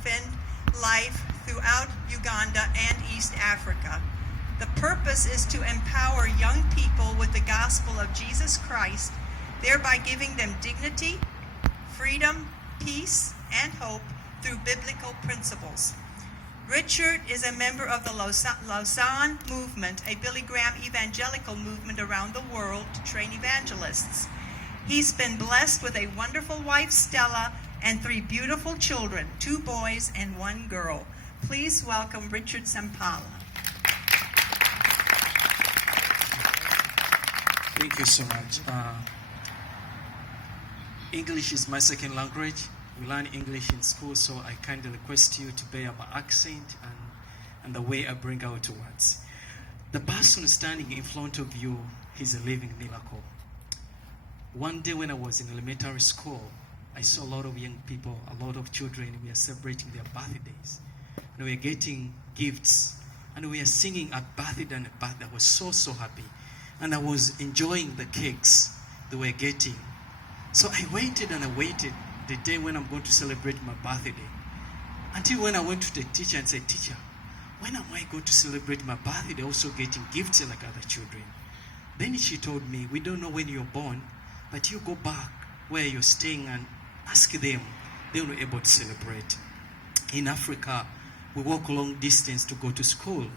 defend life throughout Uganda and East Africa. The purpose is to empower young people with the gospel of Jesus Christ, thereby giving them dignity, freedom, peace, and hope through biblical principles. Richard is a member of the Lausanne movement, a Billy Graham evangelical movement around the world to train evangelists. He's been blessed with a wonderful wife, Stella, and 3 beautiful children, 2 boys and 1 girl. Please welcome Richard Sempala. Thank you so much. English is my second language. We learn English in school, so I kindly request you to bear my accent and the way I bring out words. The person standing in front of you is a living miracle. One day when I was in elementary school, I saw a lot of young people, a lot of children. We are celebrating their birthdays. And we are getting gifts. And we are singing a birthday and a birthday. I was so happy. And I was enjoying the cakes they were getting. So I waited and I waited the day when I'm going to celebrate my birthday. Until when I went to the teacher and said, "Teacher, when am I going to celebrate my birthday also getting gifts like other children?" Then she told me, "We don't know when you're born, but you go back where you're staying and ask them. They will be able to celebrate." In Africa, we walk a long distance to go to school.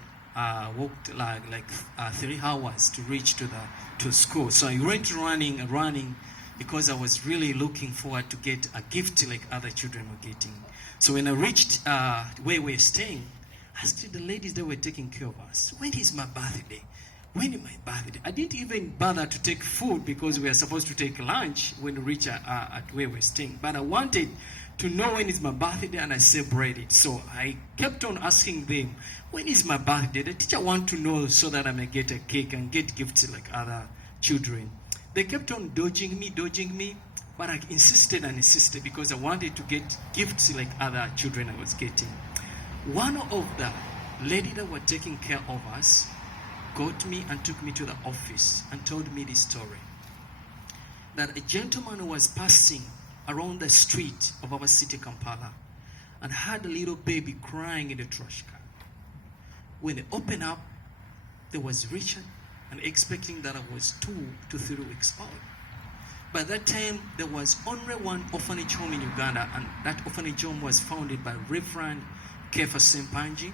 Walked like 3 hours to reach to school. So I went running because I was really looking forward to get a gift like other children were getting. So when I reached where we were staying, I asked the ladies that were taking care of us, "When is my birthday? When is my birthday?" I didn't even bother to take food because we are supposed to take lunch when we reach at where we're staying. But I wanted to know when is my birthday and I celebrated. So I kept on asking them, "When is my birthday?" The teacher want to know so that I may get a cake and get gifts like other children. They kept on dodging me, but I insisted because I wanted to get gifts like other children I was getting. One of the ladies that were taking care of us got me and took me to the office and told me this story. That a gentleman was passing around the street of our city, Kampala, and had a little baby crying in the trash can. When they opened up, there was Richard, and expecting that I was 2 to 3 weeks old. By that time, there was only one orphanage home in Uganda, and that orphanage home was founded by Reverend Kefa Sempanji,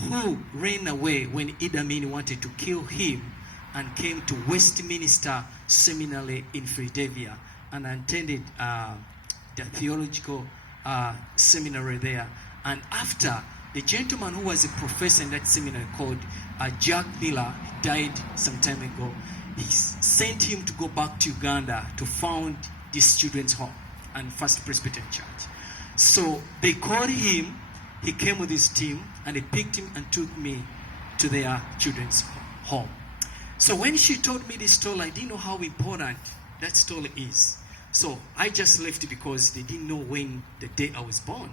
who ran away when Idi Amin wanted to kill him and came to Westminster Seminary in Philadelphia and attended the theological seminary there. And after, the gentleman who was a professor in that seminary called Jack Miller died some time ago, he sent him to go back to Uganda to found this children's home and First Presbyterian Church. So they called him, he came with his team, and they picked him and took me to their children's home. So when she told me this story, I didn't know how important that story is. So I just left because they didn't know when the day I was born.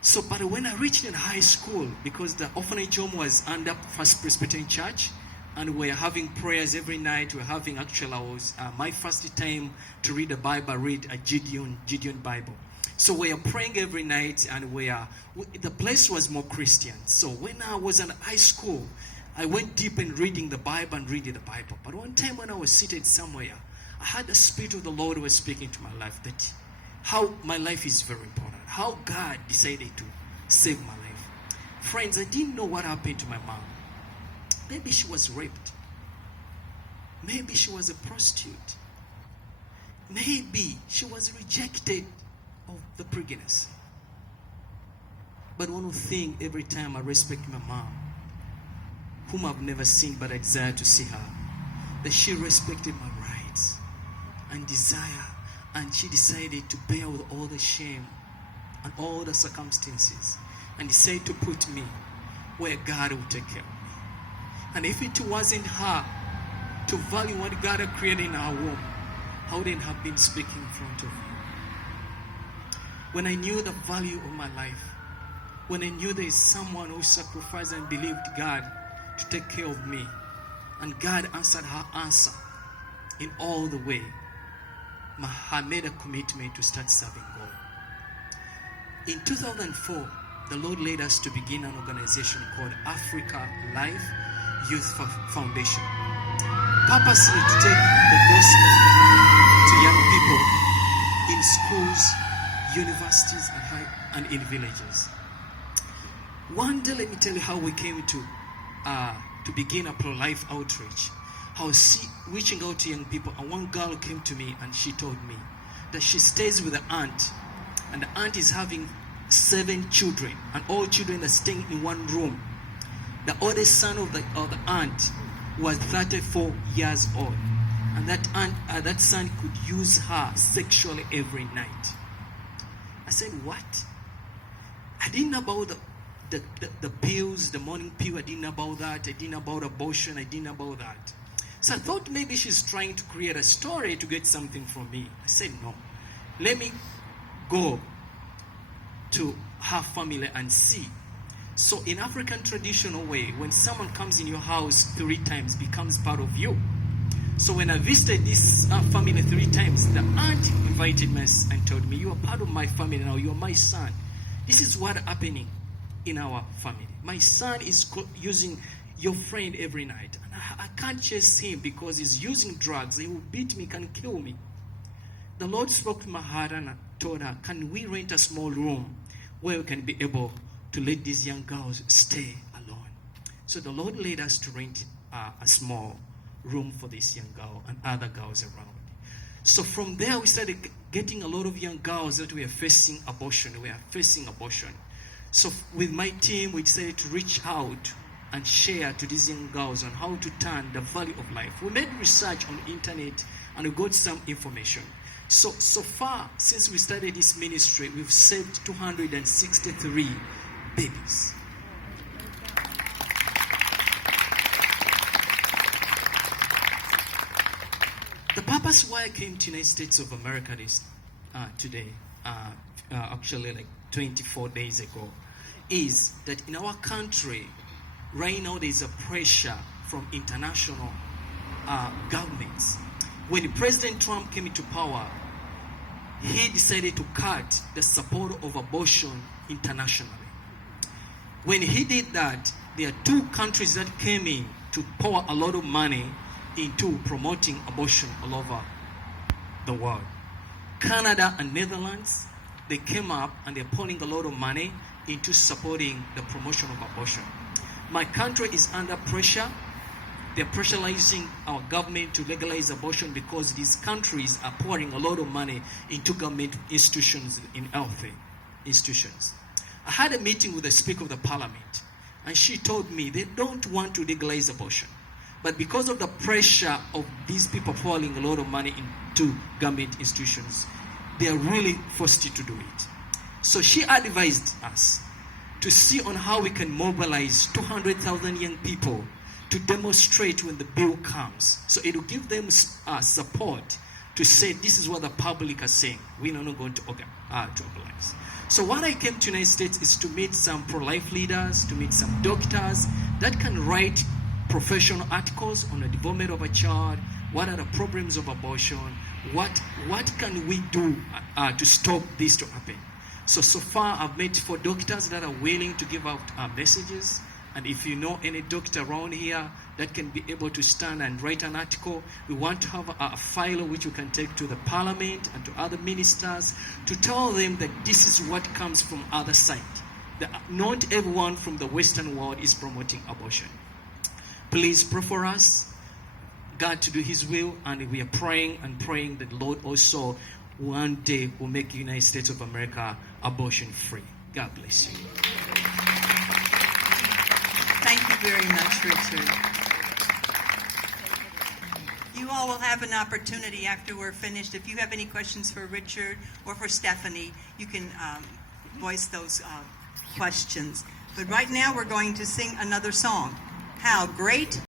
So, but when I reached in high school, because the orphanage home was under First Presbyterian Church, and we were having prayers every night. We were having, actually, I was my first time to read the Bible, read a Gideon Bible. So we are praying every night, and the place was more Christian. So when I was in high school, I went deep in reading the Bible and reading the Bible. But one time when I was seated somewhere, I had the Spirit of the Lord was speaking to my life that how my life is very important. How God decided to save my life. Friends, I didn't know what happened to my mom. Maybe she was raped. Maybe she was a prostitute. Maybe she was rejected of the pregnancy. But one thing, every time I respect my mom, whom I've never seen but I desire to see her, that she respected my rights and desire, and she decided to bear with all the shame and all the circumstances, and decided to put me where God will take care of me. And if it wasn't her to value what God had created in our womb, I wouldn't have been speaking in front of you. When I knew the value of my life, when I knew there is someone who sacrificed and believed God to take care of me, and God answered her answer in all the way, I made a commitment to start serving God. In 2004, the Lord led us to begin an organization called Africa Life Youth Foundation, purposely to take the gospel to young people in schools, universities, and in villages. One day, let me tell you how we came to begin a pro-life outreach. I was reaching out to young people, and one girl came to me and she told me that she stays with an aunt, and the aunt is having 7 children, and all children are staying in one room. The oldest son of the aunt was 34 years old, and that son could use her sexually every night. I said, what? I didn't know about the pills, the morning pill. I didn't know about that. I didn't know about abortion. I didn't know about that. So I thought maybe she's trying to create a story to get something from me. I said, no. Let me go to her family and see. So in African traditional way, when someone comes in your house 3 times, becomes part of you. So when I visited this family 3 times, the aunt invited me and told me, you are part of my family now, you are my son. This is what happening in our family. My son is using your friend every night. And I can't chase him because he's using drugs. He will beat me, can kill me. The Lord spoke to my heart and I told her, can we rent a small room where we can be able to let these young girls stay alone? So the Lord led us to rent a small room for this young girl and other girls around. So from there we started getting a lot of young girls that were facing abortion. So with my team, we decided to reach out and share to these young girls on how to turn the value of life. We made research on the internet and we got some information. So far, since we started this ministry, we've saved 263 babies. The purpose why I came to the United States of America today, actually like 24 days ago, is that in our country, right now there's a pressure from international governments. When President Trump came into power, he decided to cut the support of abortion internationally. When he did that, there are 2 countries that came in to pour a lot of money into promoting abortion all over the world. Canada and Netherlands, they came up and they're pouring a lot of money into supporting the promotion of abortion. My country is under pressure. They're pressurizing our government to legalize abortion because these countries are pouring a lot of money into government institutions, in healthy institutions. I had a meeting with the Speaker of the Parliament, and she told me they don't want to legalize abortion. But because of the pressure of these people pouring a lot of money into government institutions, they are really forced to do it. So she advised us to see on how we can mobilize 200,000 young people to demonstrate when the bill comes. So it will give them support to say, this is what the public are saying. We are not going to organize. So what I came to the United States is to meet some pro-life leaders, to meet some doctors that can write professional articles on the development of a child. What are the problems of abortion? What can we do to stop this to happen? So far I've met 4 doctors that are willing to give out messages. And if you know any doctor around here that can be able to stand and write an article, we want to have a file which we can take to the parliament and to other ministers to tell them that this is what comes from other side. That not everyone from the Western world is promoting abortion. Please pray for us, God to do His will, and we are praying that the Lord also one day will make the United States of America abortion free. God bless you. Thank you very much, Richard. You all will have an opportunity after we're finished. If you have any questions for Richard or for Stephanie, you can voice those questions. But right now we're going to sing another song. How great